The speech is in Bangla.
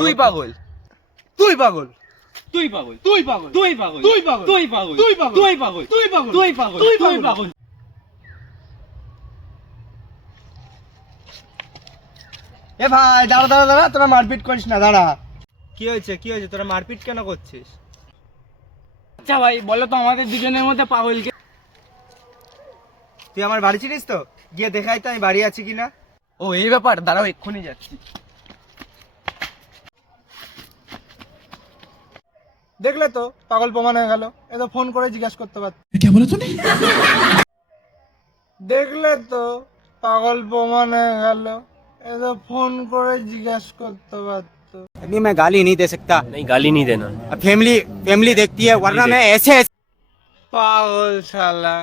তুই পাগল, তুই পাগল, তুই পাগল, তুই পাগল, তুই পাগল, তুই পাগল, তুই পাগল, তুই পাগল, তুই পাগল, তুই পাগল, তুই পাগল, তুই পাগল। এ ভাই দাঁড়া দাঁড়া দাঁড়া, তোরা মারপিট করিস না, দাঁড়া। কি হয়েছে তোরা মারপিট কেন করছিস? আচ্ছা ভাই বলো তো আমাদের দুজনের মধ্যে পাগলকে। তুই আমার বাড়ি চিনিস তো? গিয়ে দেখাই তো আমি বাড়ি আছি কিনা। ও এই ব্যাপার, দাঁড়াও এক্ষুনি যাচ্ছি। দেখলে তো পাগল প্রমাণ হয়ে গেল, এ তো ফোন করে জিজ্ঞাসা করতে পারত। দেখলে তো পাগল প্রমাণ হয়ে গেল, এ তো ফোন করে জিজ্ঞাসা করতে পারত। अभी मैं गाली नहीं दे सकता। नहीं गाली नहीं देना। फैमिली फैमिली देखती है, वरना मैं ऐसे পাগল শালা।